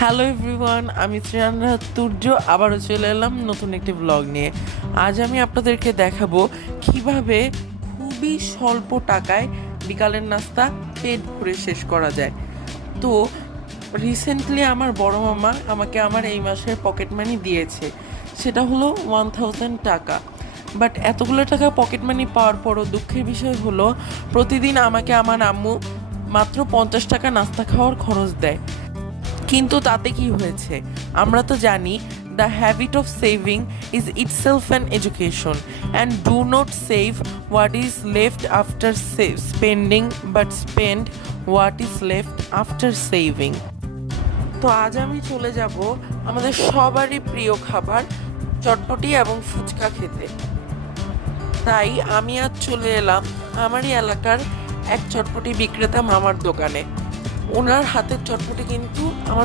Hello everyone, আমি শ্রেয়ানরা তুর্য আবারও চলে এলাম নতুন একটি ব্লগ নিয়ে। আজ আমি আপনাদেরকে দেখাবো কিভাবে খুবই স্বল্প টাকায় বিকালের নাস্তা পেট ভরে শেষ করা যায়। তো রিসেন্টলি আমার বড় মামা আমাকে আমার এই মাসের পকেট মানি দিয়েছে, সেটা হলো 1000 টাকা। বাট এতগুলো টাকা পকেট মানি পাওয়ার পরও দুঃখের বিষয় হলো প্রতিদিন আমাকে আমার আম্মু মাত্র 50 টাকা নাস্তা খাওয়ার খরচ দেয়। কিন্তু তাতে কি হয়েছে আমরা তো জানি, the habit of saving is itself an education and do not save what is left after spending but spend what is left after saving. তো আজ আমি চলে যাব আমাদের সবারই প্রিয় খাবার চটপটি এবং ফুচকা খেতে। তাই আমি আজ চলে এলাম আমারই এলাকার এক চটপটি বিক্রেতা মামার দোকানে। ওনার হাতের চটপটি কিন্তু আমার